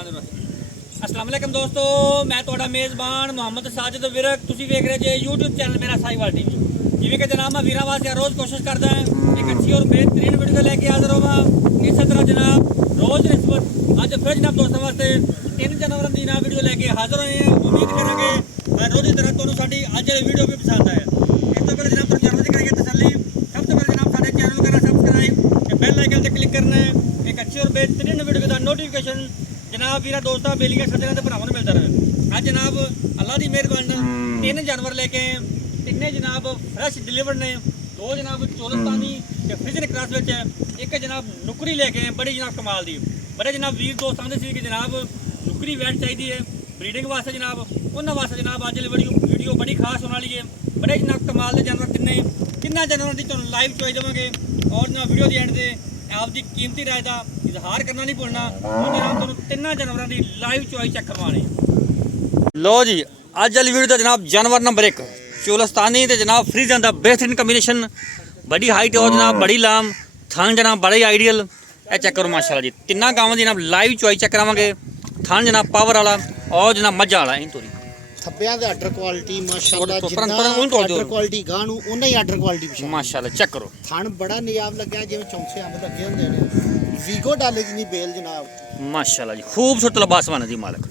अस्सलाम वालेकुम दोस्तों, मैं ਤੁਹਾਡਾ ਮੇਜ਼ਬਾਨ ਮੁਹੰਮਦ ਸਾਜਿਦ ਵਿਰਕ। ਤੁਸੀਂ ਵੇਖ ਰਹੇ ਜੇ YouTube ਚੈਨਲ ਮੇਰਾ ਸਾਈਵਾਲ ਟੀਵੀ। ਜਿਵੇਂ ਕਿ ਜਨਾਬ ਮੈਂ ਵੀਰਾਂ ਵਾਸਤੇ ਰੋਜ਼ ਕੋਸ਼ਿਸ਼ ਕਰਦਾ ਹਾਂ ਇੱਕ ਅੱਛੀ ਔਰ बेहतरीन ਵੀਡੀਓ ਲੈ ਕੇ ਹਾਜ਼ਰ ਹੋਵਾਂ। ਇਸੇ ਤਰ੍ਹਾਂ ਜਨਾਬ ਰੋਜ਼ ਰਿਸ਼ਵਤ ਅੱਜ ਫਿਰ ਜਨਾਬ ਦੋਸਤਾਂ ਵਾਸਤੇ 3 ਜਨਵਰੀ ਦੀ ਨਾ ਵੀਡੀਓ ਲੈ ਕੇ ਹਾਜ਼ਰ ਹੋਏ ਹਾਂ। ਉਮੀਦ ਕਰਾਂਗੇ ਹਰ ਰੋਜ਼ ਦੀ ਤਰ੍ਹਾਂ ਤੁਹਾਨੂੰ ਸਾਡੀ ਅੱਜ ਵਾਲੀ ਵੀਡੀਓ ਵੀ ਪਸੰਦ ਆਏ। ਇਸ ਤੋਂ ਪਹਿਲਾਂ ਜਨਾਬ ਤੁਹਾਨੂੰ ਜਨਮ ਦੀ ਕਰਾਂਗੇ ਤਸੱਲੀ। ਸਭ ਤੋਂ ਪਹਿਲਾਂ ਜਨਾਬ ਸਾਡੇ ਚੈਨਲ ਨੂੰ ਕਰਨਾ ਸਬਸਕ੍ਰਾइब ਤੇ ਬੈਲ ਆਈਕਨ ਤੇ ਕਲਿੱਕ करना है। एक अच्छी और बेहतरीन वीडियो का नोटिफिकेशन जनाब वीरा दोस्तों बेलियां सज्जनों के भरावां नूं मिलता रहे। आज जनाब अल्लाह की मेहरबानी 3 जानवर लेके आए, तिन्ने जनाब फ्रैश डिलीवर्ड ने। 2 जनाब चोलस्तानी ते फ्रिजन क्रॉस विच है, एक जनाब नुकरी लेके आए बड़ी जनाब कमाल दी। बड़े जनाब वीर दोस्त आंदे सी कि जनाब नुकरी वैट चाहिए है ब्रीडिंग वास्ते जनाब, उन्होंने वास्ते जनाब अज वीडियो बड़ी खास होने वाली है। बड़े जनाब कमाल के जानवर तिन्ना जानवरों की तुहानूं लाइव चॉइस देवांगे और जनाब वीडियो के एंड से आपकी कीमती राय का इजहार करना नहीं भूलना। जनाब तुहानूं तिन्ना जानवरों की लाइव चॉइस चेक करवानी। लो जी अज वाली वीडियो का जनाब जानवर नंबर 1 चोलस्तानी ते जनाब फ्रीजन का बेहतरीन कॉम्बिनेशन। बड़ी हाइट और जनाब बड़ी लाम थान जनाब बड़ा ही आइडियल। यह चेक करो माशाल्लाह जी, तिन्ना गावां दी जनाब लाइव चॉइस चेक करावांगे। थान जनाब पावर वाला और जनाब मज्जा वाला इन तोरी थब्बियां दे आर्डर क्वालिटी माशाल्लाह, जिन्ना आर्डर क्वालिटी गां नूं उन्ना ही आर्डर क्वालिटी पिछे माशाल्लाह चेक करो। थान बड़ा नियाब लग्या जिवें चौंसे अंब लगे हुंदे ने। वीगो डाले जिन्नी बेल जनाब माशाल्लाह जी, खूबसूरत लिबास बना जी मालिक,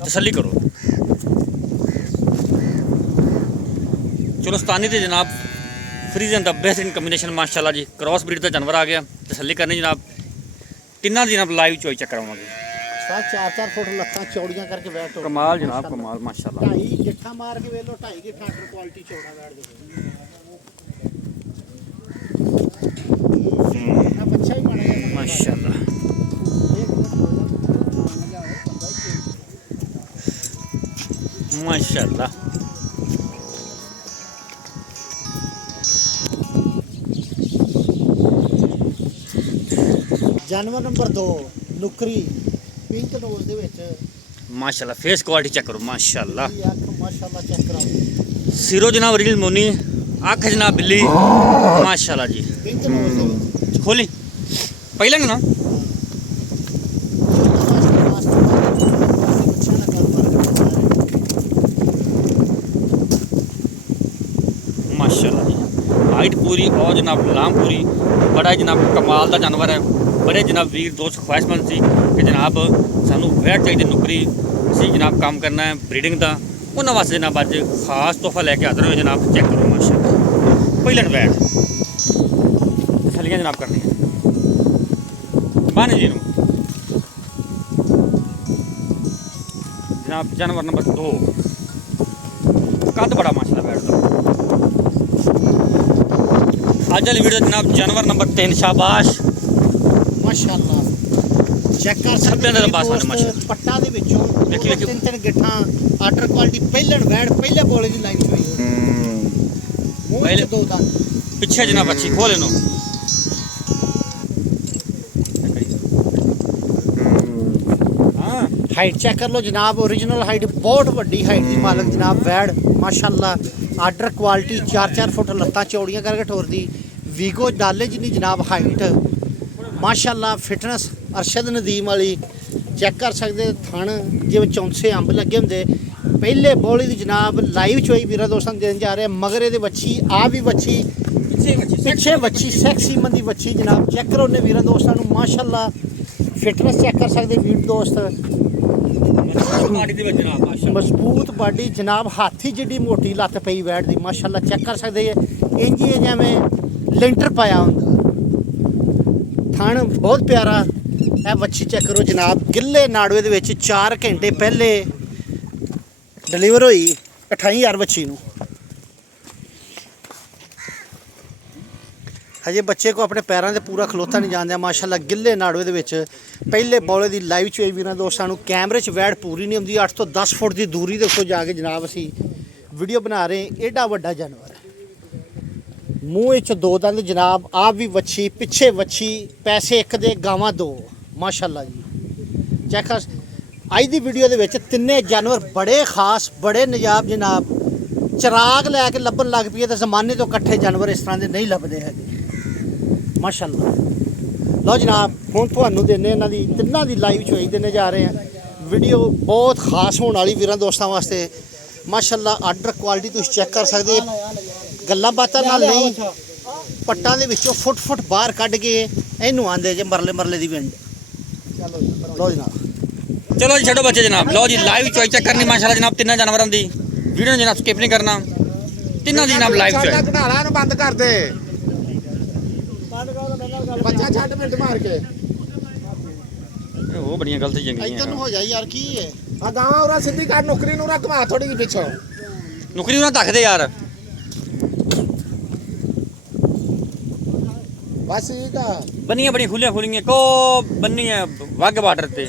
तसल्ली करो। चोलस्तानी ते जनाब फ्रीजन का बेहतरीन कॉम्बिनेशन माशाल्लाह जी, क्रॉस ब्रीड का जानवर आ गया। तसल्ली करनी जनाब, तिन्ना दी जनाब लाइव चॉइस चेक करवावांगे। 4-4 फुट लत्तां चौड़ियां करके बैठ हो कमाल जनाब कमाल माशाल्लाह। 2.5 गिट्ठा मार के वेलो 2.5 गिट्ठा आर्डर क्वालिटी चौड़ा बैठ देखो। ना बच्चा ही बन गया माशाल्लाह माशाल्लाह। जानवर नंबर 2 नुकरी पिंक नोज दे विच माशाल्लाह फेस क्वालिटी चेक करो माशाल्लाह। अख माशाल्लाह चेक कराओ। सिरो जनाब रील मोनी, अख जनाब बिल्ली माशाल्लाह जी। पिंक नोज दे विच खोली पहले ना माशाल्लाह जी, हाइट पूरी और जनाब लाम पूरी। बड़ा जनाब कमाल का जानवर है। बड़े जनाब वीर दोस्त ख्वाहिशमंद सी कि जनाब सानू वैट चाहिए नुकरी, असी जनाब काम करना है ब्रीडिंग का। उन्होंने वास्ते जनाब अज खास तोहफा लैके हाजिर हुए जनाब। चेक करो माशाल्लाह पहले वैट तसलियां जनाब करनी है बन जी जनाब। जानवर नंबर 2 कद बड़ा माशाल्लाह वैट का। अज वाली वीडियो जनाब जानवर नंबर 3 शाबाश माशाल्लाह चेक कर सकते हैं दोस्त। पट्टा दे विचों देखिए 3 गिट्ठा आर्डर क्वालिटी पहलन वैड पहले बोले दी लाइन चोई मुंह पहले 2 दांत पिछे जनाब अच्छी खोले नो हाँ हाइट चेक कर लो जनाब। ओरिजिनल हाइट बहुत वड्डी हाइट दी मालक जनाब वैड माशाल्लाह। आर्डर क्वालिटी 4-4 फुट लत्तां चौड़ियां करके ठोर दी। वीगो डाले जिन्नी जनाब हाइट माशाल्लाह। फिटनेस अरशद नदीम वाली चेक कर सकते। थन जिवें चौंसे अंब लगे होंदे। पहले बौली दी जनाब लाइव चोई वीरा दोस्तां देन जा रहे। मगर ये बच्ची आ भी बच्ची पिछे बच्ची सेक्सी मंदी बच्ची जनाब। चेक करो ने वीरा दोस्तां नूं माशाल्लाह। फिटनेस चेक कर सकते वीर दोस्त। मजबूत बॉडी जनाब, हाथी जिड्डी मोटी लत्त पई वैट दी माशाल्लाह। चेक कर सकते इंज ही जिवें लेंटर पाया हुंदा। थान बहुत प्यारा है बच्ची चेक करो जनाब। गिले नाड़वे दे विच 4 घंटे पहले डिलीवर हुई 28,000 बच्ची नूं। हजे बच्चे को अपने पैरों से पूरा खलोता नहीं जान दिया माशाल्लाह। गिले नाड़वे दे विच पहले बौले दी लाइव चोई वीरां दोस्तां नूं। कैमरे च वैड पूरी नहीं आउंदी। 8 तो 10 फुट की दूरी दे उत्तों जाके जनाब असी वीडियो बना रहे हैं। एडा वड्डा जानवर मूँह 2 दंद जनाब। आप भी बच्ची पिछे बच्ची पैसे 1 दे गावां 2 माशाल्लाह जी। चेक कर अज दी वीडियो दे विच 3 जानवर बड़े खास बड़े नजाब जनाब। चिराग लैके लभन लग पईए तो जमाने तो कट्ठे जानवर इस तरह के नहीं लभदे है माशाल्लाह। लो जनाब ਹੁਣ ਤੁਹਾਨੂੰ ਦਿੰਨੇ ਇਹਨਾਂ ਦੀ ਤਿੰਨਾਂ ਦੀ ਲਾਈਵ ਚੋਈ ਦਿੰਨੇ ਜਾ ਰਹੇ ਆ। ਵੀਡੀਓ ਬਹੁਤ ਖਾਸ ਹੋਣ ਵਾਲੀ ਵੀਰਾਂ ਦੋਸਤਾਂ ਵਾਸਤੇ। ਮਾਸ਼ਾਅੱਲਾ ਆਰਡਰ ਕੁਆਲਿਟੀ ਤੁਸੀਂ ਚੈੱਕ ਕਰ ਸਕਦੇ, ਗੱਲਾਂ ਬਾਤਾਂ ਨਾਲ ਨਹੀਂ, ਪੱਟਾਂ ਦੇ ਵਿੱਚੋਂ ਫੁੱਟ ਬਾਹਰ ਕੱਢ ਕੇ ਇਹਨੂੰ ਆਂਦੇ ਜੇ ਮਰਲੇ ਦੀ ਵਿੰਡ। ਲਓ ਜਨਾਬ, ਚਲੋ ਜੀ ਛੱਡੋ ਬੱਚੇ ਜਨਾਬ। ਲਓ ਜੀ ਲਾਈਵ ਚੋਈ ਚੈੱਕ ਕਰਨੀ ਮਾਸ਼ਾਅੱਲਾ ਜਨਾਬ ਤਿੰਨਾਂ ਜਾਨਵਰਾਂ ਦੀ। ਵੀਡੀਓ ਨੂੰ ਜਨਾਬ ਸਕਿਪ ਨਹੀਂ ਕਰਨਾ, ਤਿੰਨਾਂ ਦੀ ਜਨਾਬ ਲਾਈਵ ਚੋਈ। ਘਟਾਲਾ ਨੂੰ ਬੰਦ ਕਰ ਦੇ, ਬੱਚਾ ਛੱਡ ਮਿੰਟ ਮਾਰ ਕੇ। ਉਹ ਬੜੀਆਂ ਗਲਤ ਇੱਧਰ ਨੂੰ ਚੰਗੀਆਂ ਹੋ ਜਾ ਯਾਰ, ਕੀ ਹੈ ਆ ਗਾਵਾਂ ਉਰਾ ਸਿੱਧੀ ਕਰ, ਨੁਕਰੀ ਨੂੰ ਰਾ ਘੁਮਾ ਥੋੜੀ ਜਿਹੀ ਪਿੱਛੋਂ। ਨੁਕਰੀ ਉਹਨਾਂ ਧੱਕਦੇ ਯਾਰ। ਬਸ ਠੀਕ ਆ, ਬੰਨੀਆਂ ਬੜੀਆਂ ਖੁੱਲੀਆਂ ਕੋ ਬੰਨੀਆਂ ਵਾਘ ਬਾਰਡਰ ਤੇ।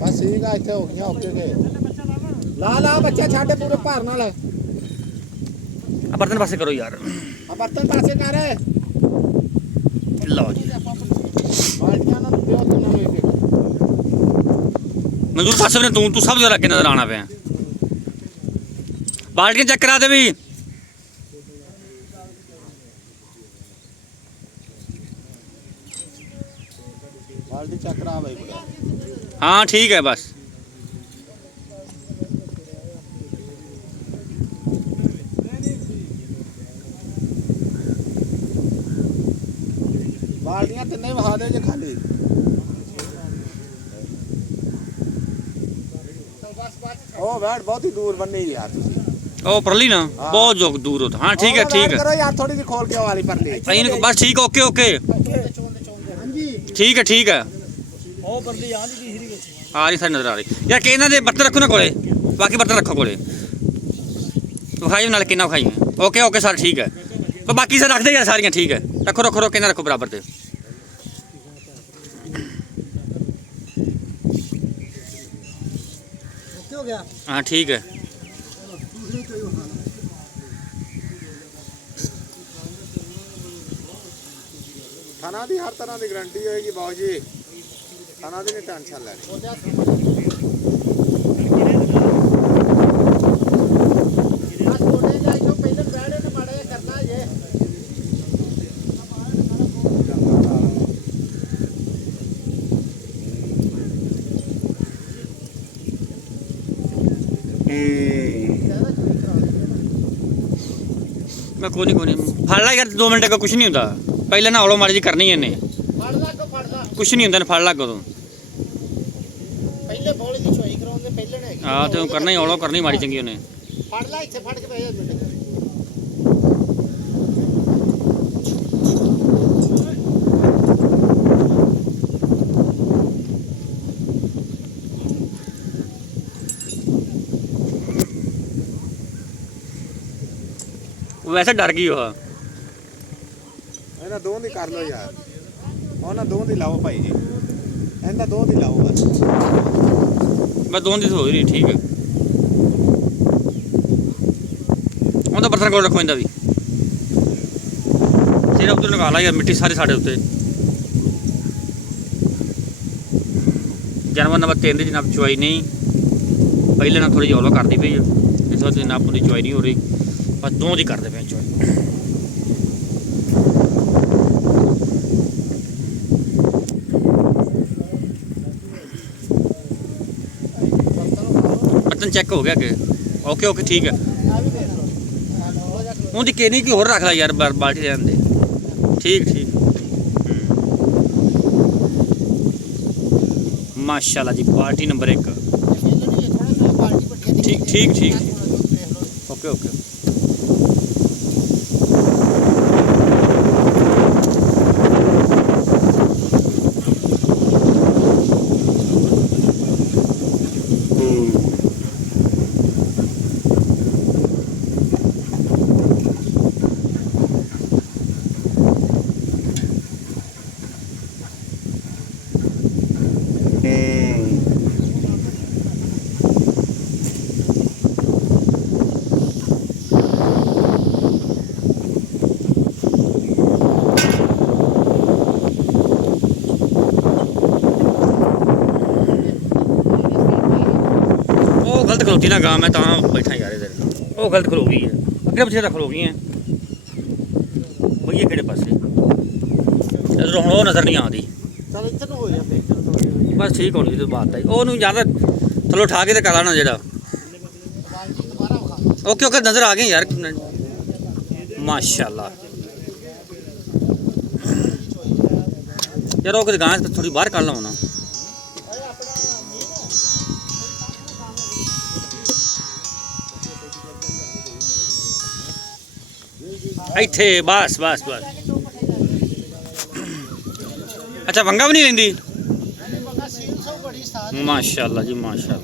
ਬਸ ਠੀਕ ਆ, ਇੱਥੇ ਹੋ ਗਈਆਂ ਓਕੇ ਕੇ। ਲਾ ਬੱਚਾ ਛੱਡ ਪੂਰੇ ਭਾਰ ਨਾਲ। ਆ ਬਰਤਨ ਪਾਸੇ ਕਰੋ ਯਾਰ। ਆ ਬਰਤਨ ਪਾਸੇ ਕਰ, ਲਓ ਜੀ ਬਾਲਟੀਆਂ ਨਾਲ ਦਿਓ ਤੂੰ ਨਾ ਵੇਖ। ਮਨਜ਼ੂਰ ਪਾਸੇ ਨੇ ਤੂੰ ਸਭ ਤੋਂ ਲੱਗੇ ਨਜ਼ਰ ਆਣਾ ਪਿਆ। ਬਾਲਟੀਆਂ ਚੈੱਕ ਕਰਾ ਦੇ ਵੀ। ਬਾਲਟੀ ਚੱਕ ਕਰਾ ਬਾਈ ਬੜਾ। ਹਾਂ ਠੀਕ ਹੈ ਬਸ। ਬਾਲਟੀਆਂ ਤਿੰਨੇ ਵਹਾ ਦੇ ਜੇ ਖਾਲੀ। ਉਹ ਬੈਠ ਬਹੁਤੀ ਦੂਰ ਬੰਨੀ ਯਾਰ ਤੁਸੀਂ। ਉਹ ਪਰਲੀ ਨਾ ਬਹੁਤ ਜੋ ਦੂਰ ਹੋ। ਹਾਂ ਠੀਕ ਹੈ ਠੀਕ ਹੈ। ਕਰੋ ਯਾਰ ਥੋੜੀ ਜਿਹੀ ਖੋਲ ਕੇ ਵਾਲੀ ਪਰਲੀ। ਅਹੀਂ ਬਸ ਠੀਕ ਓਕੇ ਠੀਕ ਹੈ। ਉਹ ਬੰਦੀ ਆ ਨਹੀਂ ਤੀਸਰੀ ਵਿੱਚ ਆ ਰਹੀ ਸਾਡੀ ਨਜ਼ਰ ਆ ਰਹੀ ਯਾਰ। ਕਿ ਇਹਨਾਂ ਦੇ ਬਰਤਨ ਰੱਖੋ ਨਾ ਕੋਲੇ, ਬਾਕੀ ਬਰਤਨ ਰੱਖੋ ਕੋਲੇ। ਵਿਖਾਈ ਨਾਲ ਕਿੰਨਾ ਵਿਖਾਈ ਓਕੇ ਸਰ ਠੀਕ ਹੈ। ਪਰ ਬਾਕੀ ਸਰ ਰੱਖਦੇ ਯਾਰ ਸਾਰੀਆਂ ਠੀਕ ਹੈ। ਰੱਖੋ ਕਿੰਨਾ ਰੱਖੋ ਬਰਾਬਰ ਤੇ। ਹੋ ਗਿਆ। ਹਾਂ ਠੀਕ ਹੈ। ਖਾਣਾ ਦੀ ਹਰ ਤਰ੍ਹਾਂ ਦੀ ਗਾਰੰਟੀ ਹੋਏਗੀ ਬਾਊ ਜੀ, ਖਾਣਾ ਦੀ ਨਹੀਂ ਟੈਨਸ਼ਨ ਲੈਣੀ। ਮੈਂ ਕੋਈ ਨਹੀਂ ਫੜ ਲਾ ਯਾਰ 2 ਮਿੰਟ ਅੱਗੇ ਕੁਛ ਨਹੀਂ ਹੁੰਦਾ। ਪਹਿਲਾਂ ਨਾ ਹੌਲੋ ਮਾੜੀ ਜੀ ਕਰਨੀ ਇਹਨੇ, ਕੁਛ ਨਹੀਂ ਹੁੰਦਾ ਨੇ। ਫੜ ਲਾ ਉਦੋਂ ਪਹਿਲੇ ਬੋਲ ਦੀ ਚੋਈ ਕਰਾਉਂਦੇ ਪਹਿਲੇ ਨੇ। ਆ ਤੇ ਕਰਨਾ ਹੀ ਹੌਲੋ ਕਰਨੀ ਮਾੜੀ ਚੰਗੀ ਉਹਨੇ। ਫੜ ਲੈ ਇੱਥੇ ਫੜ ਕੇ ਬਹਿ ਜਾ ਮਿੰਟ। ਵੈਸੇ ਡਰ ਗਈ ਉਹ। ਇਹਨਾਂ ਦੋ ਦੀ ਕਰ ਲਓ ਯਾਰ, ਉਹਨਾਂ ਦੋ ਦੀ ਲਾਓ ਭਾਈ ਜੀ, ਇਹਨਾਂ ਦੋ ਦੀ ਲਾਓ ਬਸ। ਮੈਂ 2 ਦੀ ਹੋ ਰਹੀ ਠੀਕ ਹੈ। ਉਹਦਾ ਬਰਤਨ ਕੋਲ ਰੱਖੋ ਇਹਦਾ ਵੀ। ਸਿਰ ਉੱਤੇ ਲਗਾ ਲਾ ਯਾਰ, ਮਿੱਟੀ ਸਾਰੇ ਸਾਡੇ ਉੱਤੇ। ਜਾਨਵਰ ਨੰਬਰ 3 ਦੀ ਜਨਾਬ ਚੁਆਈ ਨਹੀਂ, ਪਹਿਲੇ ਨਾਲ ਥੋੜੀ ਜਿਹੀ ਹੌਲਾ ਕਰਦੀ ਪਈ ਹੈ। ਇਸ ਵਾਰ ਜਨਾਬ ਦੀ ਚੁਆਈ ਨਹੀਂ ਹੋ ਰਹੀ, ਬਸ 2 ਦੀ ਕਰਦੇ ਪਏ ਚੁਆਈ। ਬਰਤਨ ਚੈੱਕ ਹੋ ਗਿਆ ਕਿ ਓਕੇ ਠੀਕ ਹੈ। ਉਹਦੀ ਕੇ ਨਹੀਂ ਕਿ ਹੋਰ ਰੱਖ ਲੈ ਯਾਰ ਬਾਲਟੀ ਦੇ ਅੰਦਰ। ਠੀਕ ਮਾਸ਼ਾਅੱਲਾ ਜੀ ਪਾਰਟੀ ਨੰਬਰ 1। ਠੀਕ ਓਕੇ गलत खलोती ना गां, मैं बैठा यार इधर। वो गलत खलो गई है, अगे पिछे खलो गई हैं भैया। किहड़े पासे इधर हुण वो नज़र नहीं आती। बस ठीक होनी तो बात है ਉਹਨੂੰ ਜ਼ਿਆਦਾ ਥੱਲੋਂ ਉਠਾ ਕੇ ਤੇ ਕਰ ਲੈਣਾ ਜਿਹੜਾ ਕੁਆਲਿਟੀ ਦੁਬਾਰਾ ਵਿਖਾ ओके ओके नजर आ गए यार माशाल्लाह यार ओके गांस थोड़ी बाहर कर लो ना ਇੱਥੇ बस बस बस अच्छा वंगा भी नहीं लेंदी ਬਗਾ ਸੀਲ ਸੋ ਬੜੀ ਸਾਥ माशाल्लाह जी माशाल्लाह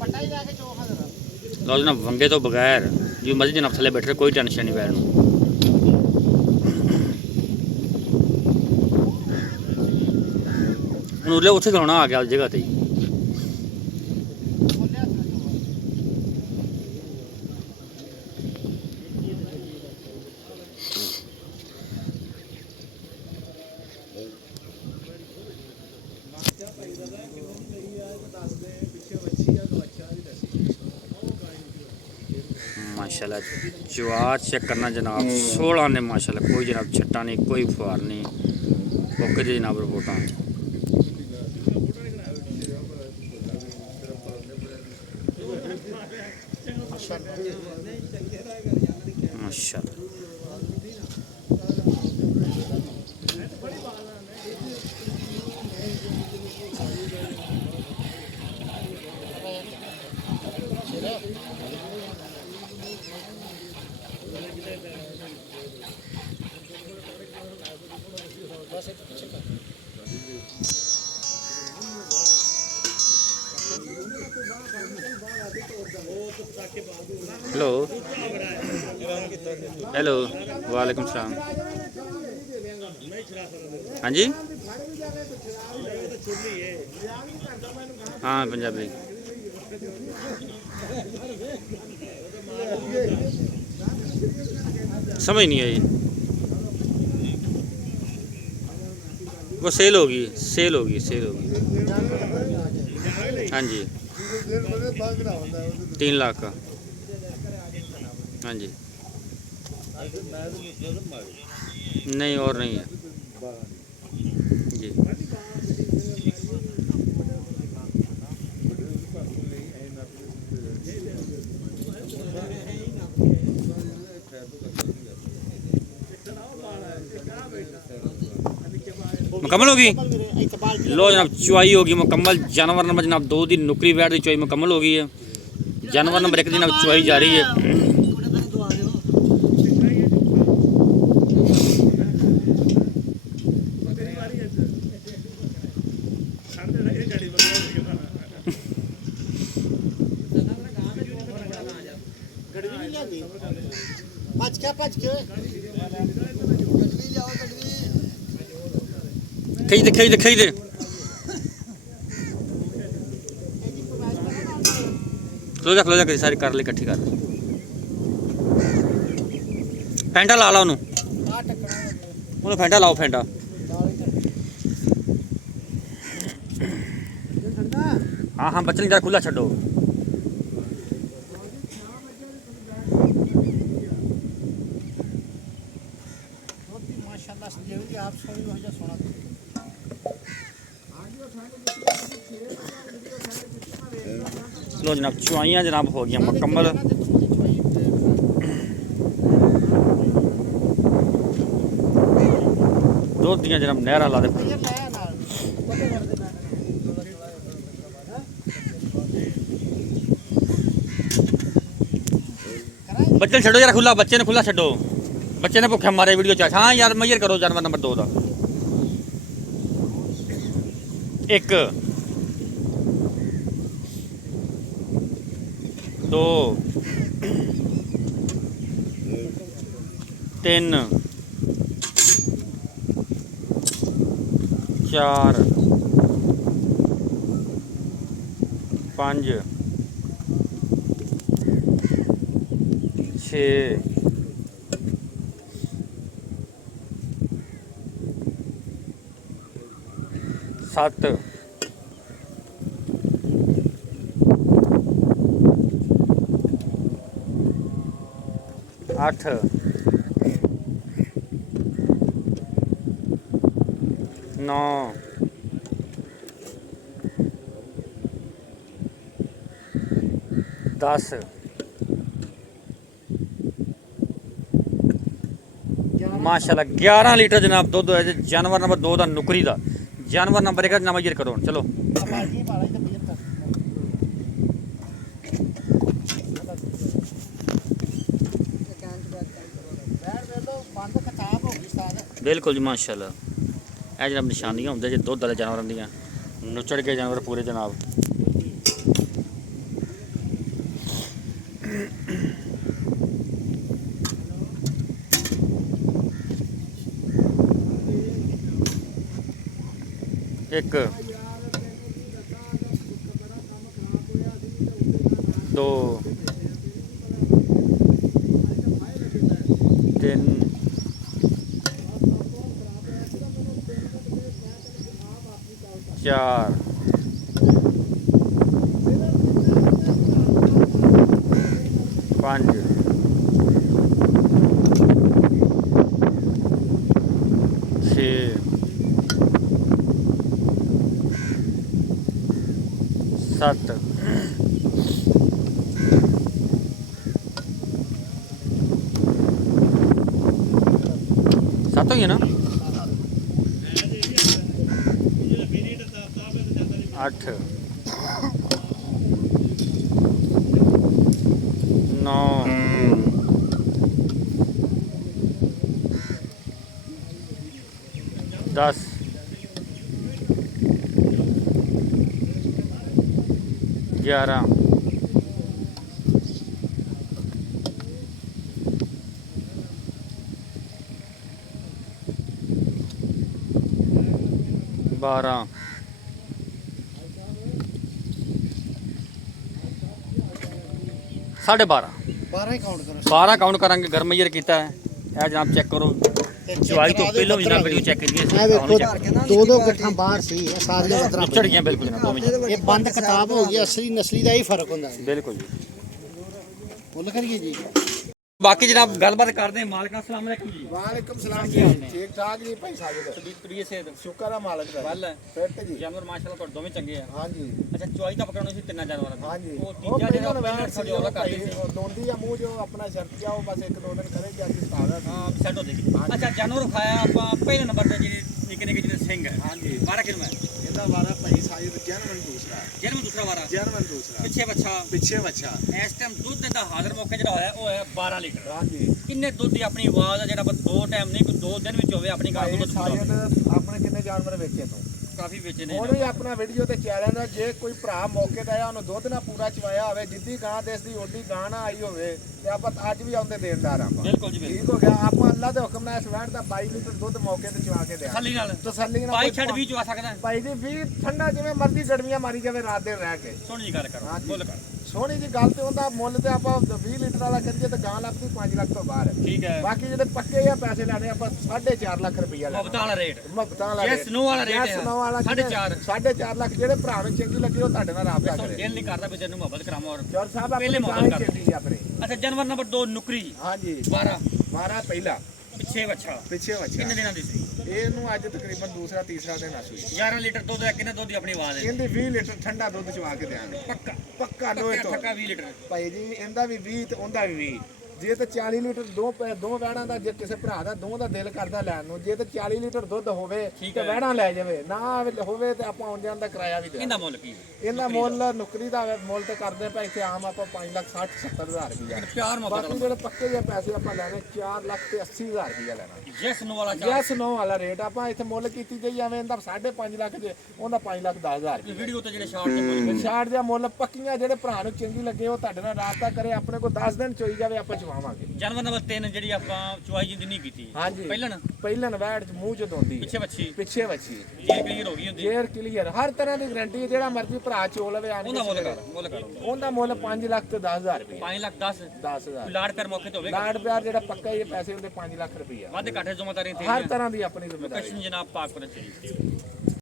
ਪੱਟਾ ਹੀ ਜਾ ਕੇ ਚੋਖਾ ਜਰਾ ਲਓ ਜਨਾਬ ਵੰਗੇ ਤੋਂ ਬਗੈਰ ਜੀ ਮਰਜ਼ੀ ਜਨਾਬ ਥੱਲੇ ਬੈਠੇ ਕੋਈ ਟੈਨਸ਼ਨ ਨਹੀਂ ਪੈਣ ਨੂੰ ਹੁਣ ਉਰਲੇ ਉੱਥੇ ਖਲੋਣਾ ਆ ਗਿਆ ਉਸ ਜਗ੍ਹਾ ਤੇ ਹੀ। ਬੋਲਿਆ ਸੀ माशाल्लाह जवाब चेक करना जनाब 16 ने माशाल्लाह कोई जनाब छट्टा नहीं कोई फुहार नहीं ओके जी जनाब रिपोर्टां माशाल्लाह हेलो हेलो वालेकुम सलाम हाँ जी हाँ पंजाबी समझ नहीं आई वो सेल होगी सेल होगी सेल होगी हाँ जी 3 लाख का हाँ जी नहीं और नहीं है जी मुकम्मल होगी लो जनाब चुआई होगी मुकम्मल जानवर नंबर जनाब 2 दी नुकरी वैट की चुआई मुकम्मल हो गई है जानवर नंबर 1 दी जनाब चुआई जारी है खींच दे खलो जा सारी कर ले इकट्ठी कर ले फेंटा ला ला उन्होंने फेंटा लाओ फेंटा हाँ हाँ बच्चे जरा खुला छो लो जनाब चुआइयाँ जनाब हो गया मुकम्मल दो दियाँ जनाब नहर ला दे बच्चे छो यार खुला बच्चे ने खुला छो बच्चे ने भुखे मारे वीडियो च हाँ यार मेजर करो जानवर नंबर 2 का 1 2 3 4 5 6 7 8 9 10 माशाल्लाह 11 लीटर जनाब दुध है। जानवर नंबर 2 ਦਾ ਨੁਕਰੀ ਦਾ जानवर नंबर 1 ਦਾ ਨੰਬਰ ਕਰੋ ਚਲੋ। बिल्कुल जी माशाल्लाह ਇਹ ਜਨਾਬ ਨਿਸ਼ਾਨੀਆਂ ਹੁੰਦੇ ਜੇ ਦੁੱਧ ਵਾਲੇ ਜਾਨਵਰਾਂ ਦੀਆਂ ਨੁਚੜ ਕੇ ਜਾਨਵਰ ਪੂਰੇ ਜਨਾਬ। एक 2 3 4 5 6 7 7 ਹੋਈ ਹੈ ਨਾ 8 9 10 11 12 12.5 12 ਹੀ ਕਾਊਂਟ ਕਰੋ 12 ਕਾਊਂਟ ਕਰਾਂਗੇ ਗਰਮਈਰ ਕੀਤਾ ਹੈ। ਇਹ ਜਨਾਬ ਚੈੱਕ ਕਰੋ ਚਵਾਈ ਤੋਂ ਪਹਿਲਾਂ ਵੀ ਜਨਾਬ ਵੀਡੀਓ ਚੈੱਕ ਕਰੀਏ ਇਹ ਵੇਖੋ ਦੋ ਦੋ ਗੱਠਾਂ ਬਾਹਰ ਸੀ ਇਹ ਸਾਰੀਆਂ ਉਧਰ ਚੜ ਗਈਆਂ ਬਿਲਕੁਲ ਜਨਾਬ ਦੋਵੇਂ ਇਹ ਬੰਦ ਕਿਤਾਬ ਹੋ ਗਈ ਅਸਲੀ ਨਸਲੀ ਦਾ ਹੀ ਫਰਕ ਹੁੰਦਾ ਹੈ। ਬਿਲकुल ਜੀ। ਮੁੱਲ ਕਰੀਏ ਜੀ ਬਾਕੀ ਜਨਾਬ ਗੱਲਬਾਤ ਕਰਦੇ ਹਾਂ। ਮਾਲਕ अस्सलाम वालेकुम जी। वालेकुम सलाम जी ठीक ठाक जी भाई साजिद ਤਬੀਅਤ ਪ੍ਰੀਏ ਸੇ शुक्र है मालिक दा ਵੱਲ फिट जी ਜਾਨਵਰ ਮਾਸ਼ਾਅੱਲਾ ਤੁਹਾਡੇ ਦੋਵੇਂ ਚੰਗੇ ਆ। हाँ जी ਅੱਛਾ ਚੁਆਈ ਤਾਂ ਪਕੜਾਉਣੀ ਸੀ ਤਿੰਨਾਂ ਜਾਨਵਰਾਂ ਦੀ। हाँ जी ਉਹ ਤੀਜਾ ਜਿਹੜਾ वैन ਪਹਿਲਾਂ सी ਸਜੋਲਾ ਕਰਦੀ ਸੀ दोंदी या मुंह जो अपना शर्तिया वो बस 1-2 दिन करेगी आज स्टार्ट है ਹਾਂ ਸੈੱਟ ਹੋ ਜਾਏਗੀ। ਅੱਛਾ ਜਾਨਵਰ ਖਾਇਆ ਆਪਾਂ ਪਹਿਲੇ ਨੰਬਰ ਤੇ ਜਿਹੜੇ ਨਿੱਕੇ ਨਿੱਕੇ ਜਿਹੜੇ ਸਿੰਘ ਹੈ हाँ जी 12 ਕਿਲੋ ਹੈ ਇਹਦਾ ਵਾਰਾ ਭਾਈ ਸਾजिद ਜਨਮਨ ਦੂਸਰਾ ਜਨਮ ਦੂਸਰਾ ਵਾਰਾ ਜਨਮਨ ਦੂਸਰਾ ਪਿੱਛੇ ਬੱਚਾ ਪਿੱਛੇ ਬੱਚਾ ਇਸ ਟਾਈਮ ਦੁੱਧ ਦਾ ਹਾਜ਼ਰ ਮੌਕੇ ਜਿਹੜਾ ਹੋਇਆ ਉਹ ਹੈ 12 ਲੀਟਰ। हाँ जी ਕਿੰਨੇ ਦੁੱਧ ਦੀ ਆਪਣੀ ਆਵਾਜ਼ ਆ ਜਿਹੜਾ ਆਪਾਂ 2 ਟਾਈਮ ਨਹੀਂ ਕੋਈ 2 ਦਿਨ ਵਿੱਚ ਹੋਵੇ ਆਪਣੀ ਗਾਂ ਭਾਈ ਨੂੰ ਸਾजिद ਆਪਣੇ ਕਿੰਨੇ ਜਾਨਵਰ ਵੇਚੇ ਤੂੰ ਕਾਫੀ ਵੇਚੇ ਨੇ ਹੁਣ ਵੀ ਆਪਣਾ ਵੀਡੀਓ ਤੇ ਚੈਲੰਜ ਹੈ ਜੇ ਕੋਈ ਭਰਾ ਮੌਕੇ ਤੇ ਆਇਆ ਉਹਨੂੰ ਦੁੱਧ ਨਾ ਪੂਰਾ ਚਵਾਇਆ ਹੋਵੇ ਜਿੱਦੀ ਗਾਂ ਦੇਸ ਦੀ ਓਡੀ ਗਾਂ ਨਾ ਆਈ ਹੋਵੇ ਤੇ ਆਪਾਂ ਅੱਜ ਵੀ ਆਉਂਦੇ ਦੇਣਦਾਰ ਆਪਾਂ ਬਿਲਕੁਲ ਜੀ ਬਿਲਕੁਲ ਠੀਕ ਹੋ ਗਿਆ ਆਪਾਂ ਅੱਲਾ ਦੇ ਹੁਕਮ ਨਾਲ ਇਸ ਵੈਟ ਦਾ 22 ਲੀਟਰ ਦੁੱਧ ਮੌਕੇ ਤੇ ਚਵਾ ਕੇ ਦਿਆ ਤਸੱਲੀ ਨਾਲ ਤਸੱਲੀ ਨਾਲ ਪਾਈ ਕੋਈ ਛੱਡ ਵੀ ਚਵਾ ਸਕਦਾ ਹੈ। ਭਾਈ ਜੀ ਵੀ ਠੰਡਾ ਜਿਵੇਂ ਮਰਜ਼ੀ ਗਰਮੀਆਂ ਮਾਰੀ ਜਾਵੇ ਰਾਤ ਦਿਨ ਰਹਿ ਕੇ ਸੁਣ ਜੀ ਗੱਲ ਕਰੋ ਹਾਂਜੀ। ਬੋਲ ਕਰ ਸੋਹਣੀ ਜੀ ਗੱਲ ਤੇ ਉਹਦਾ ਮੁੱਲ ਤੇ ਆਪਾਂ 20 ਲੀਟਰ ਵਾਲਾ ਕਰੀਏ ਤਾਂ ਗਾਂ ਲੱਗਦੀ 5 ਲੱਖ ਤੋਂ ਬਾਹਰ ਹੈ। ਠੀਕ ਹੈ। ਬਾਕੀ ਜਿਹੜੇ ਪੱਕੇ ਆ ਪੈਸੇ ਲੈਣੇ ਆਪਾਂ 4.5 ਲੱਖ ਰੁਪਈਆ ਲੈਣਾ ਮੁਫਤ ਵਾਲਾ ਰੇਟ ਮੁਫਤਾਂ ਵਾਲਾ Yes, no ਵਾਲਾ rate ਹੈ। 4.5 4.5 ਲੱਖ ਜਿਹੜੇ ਭਰਾ ਨੂੰ ਚੰਗੀ ਲੱਗੀ ਉਹ ਤੁਹਾਡੇ ਨਾਲ ਰਾਬਤਾ ਸੁਣ ਕਰੇ ਦਿਲ ਨਹੀਂ ਕਰਦਾ ਵੀ ਤੈਨੂੰ ਮੁਹੱਬਤ ਕਰਾਵਾਂ ਔਰ ਚੌਰ ਸਾਹਿਬ ਪਹਿਲੇ ਆਪਣੀ ਮੁਹੱਬਤ ਗਾਂ ਕਰ। ਚੰਗੀ ਆਪਣੀ ਅੱਛਾ ਜਾਨਵਰ ਨੰਬਰ 2 ਨੁਕਰੀ ਹਾਂਜੀ 12 12 ਪਹਿਲਾ ਪਿੱਛੇ ਬੱਚਾ ਪਿੱਛੇ ਬੱਚਾ ਕਿੰਨੇ ਦਿਨਾਂ ਦੀ ਸੀ? ਇਹਨੂੰ ਅੱਜ ਤਕਰੀਬਨ ਦੂਸਰਾ ਤੀਸਰਾ ਦਿਨ ਆ ਸੂਈ 11 ਲੀਟਰ ਦੁੱਧ ਹੈ। ਕਿੰਨੇ ਦੁੱਧ ਦੀ ਆਪਣੀ ਆਵਾਜ਼ ਹੈ? ਇਹਦੀ 20 ਲੀਟਰ ਠੰਡਾ ਦੁੱਧ ਚਵਾ ਕੇ ਦਿਆਂਗੇ ਪੱਕਾ ਪੱਕਾ ਲੋਹੇ ਤੋਂ ਠੱਕਾ 20 ਲੀਟਰ ਭਾਈ ਜੀ ਇਹਦਾ ਵੀ 20 ਤੇ ਉਹਦਾ ਵੀ 20 ਜੇ ਤੇ 40 ਲੀਟਰ ਦੋ ਵਹਿੜਾਂ ਦਾ ਜੇ ਕਿਸੇ ਭਰਾ ਦਾ ਦੋ ਦਾ ਦਿਲ ਕਰਦਾ ਲੈਣ ਨੂੰ ਜੇ ਤੇ 40 ਲੀਟਰ ਦੁੱਧ ਹੋਵੇ ਠੀਕ ਤੇ ਹੈ। ਵਹਿੜਾਂ ਲੈ ਜਾਵੇ ਨਾ ਹੋਵੇ ਤੇ ਆਪਾਂ ਆਉਣ ਜਾਣ ਦਾ ਕਿਰਾਇਆ ਵੀ ਦੇ ਇਹਦਾ ਮੁੱਲ ਕੀ ਹੈ? ਇਹਨਾਂ ਮੁੱਲ ਨੁਕਰੀ ਦਾ ਮੁੱਲ ਤੇ ਕਰਦੇ ਪਏ ਇੱਥੇ ਆਮ ਆਪਾਂ 5,60,70,000 ਰੁਪਇਆ ਪਿਆਰ ਮੁਹੱਬਤ ਬਾਕੀ ਜਿਹੜੇ ਪੱਕੇ ਜਿਹੇ ਪੈਸੇ ਆਪਾਂ ਲੈਣੇ 4 ਲੱਖ ਤੇ 80,000 ਰੁਪਇਆ ਲੈਣਾ ਯੈਸ ਨੋ ਵਾਲਾ ਚਾਹ ਯੈਸ ਨੋ ਵਾਲਾ ਰੇਟ ਆਪਾਂ ਇੱਥੇ ਮੁੱਲ ਕੀਤੀ ਜਾਈ ਐਵੇਂ ਇਹਦਾ 5.5 ਲੱਖ ਜੇ ਉਹਦਾ 5,10,000 ਰੁਪਇਆ ਵੀਡੀਓ ਤੇ ਜਿਹੜੇ ਸ਼ਾਰਟ ਤੇ ਬੋਲ ਛਾੜ ਜਿਹਾ ਮੁੱਲ ਪੱਕੀਆਂ ਜਿਹੜੇ ਭਰਾ ਨੂੰ ਚੰਗੀ ਲੱਗੇ ਉਹ ਤੁਹਾਡੇ ਨਾਲ ਰਾਬਤਾ ਕਰੇ ਆਪਣੇ ਕੋਲ 10 ਦਿਨ ਚੋਈ ਜਾਵੇ ਆਪਾਂ ਚਵਾਵਾਂਗੇ ਜਾਨਵਰ ਨੰਬਰ 3 ਜਿਹੜੀ ਆਪਾਂ ਚੁਆਈ ਜਿੰਦੀ ਨਹੀਂ ਕੀਤੀ ਹਾਂਜੀ ਪਹਿਲਾਂ ਪਹਿਲਨ ਵੈੜ ਚ ਮੂੰਹ ਚ ਦੋਂਦੀ ਪਿੱਛੇ ਬੱਚੀ ਪਿੱਛੇ ਵੱਛੀ ਜੇ ਕਲੀਅਰ ਹੋ ਗਈ ਹੁੰਦੀ ਜੇਰ ਕਲੀਅਰ ਹਰ ਤਰ੍ਹਾਂ ਦੀ ਗਾਰੰਟੀ ਜਿਹੜਾ ਮਰਜ਼ੀ ਭਰਾ ਚੋ ਲਵੇ ਆਣ ਉਹਦਾ ਮੁੱਲ ਕਰ ਮੁੱਲ ਕਰ ਉਹਦਾ ਮੁੱਲ 5 ਲੱਖ ਤੇ 10,000 ਰੁਪਏ 5 ਲੱਖ 10 10,000 ਲਾੜ ਕਰ ਮੌਕੇ ਤੇ ਹੋਵੇਗਾ ਲਾਡ ਪਿਆਰ ਜਿਹੜਾ ਪੱਕਾ ਹੀ ਹੈ, ਪੈਸੇ ਉਹਦੇ 5 ਲੱਖ ਰੁਪਏ ਵੱਧ ਘਾਟੇ ਜ਼ਿੰਮੇਦਾਰੀ ਤੇ ਹਰ ਤਰ੍ਹਾਂ ਦੀ ਆਪਣੀ ਜ਼ਿੰਮੇਵਾਰੀ ਲੋਕੇਸ਼ਨ ਜਨਾਬ ਪਾਕ ਪਰ ਚਲੀ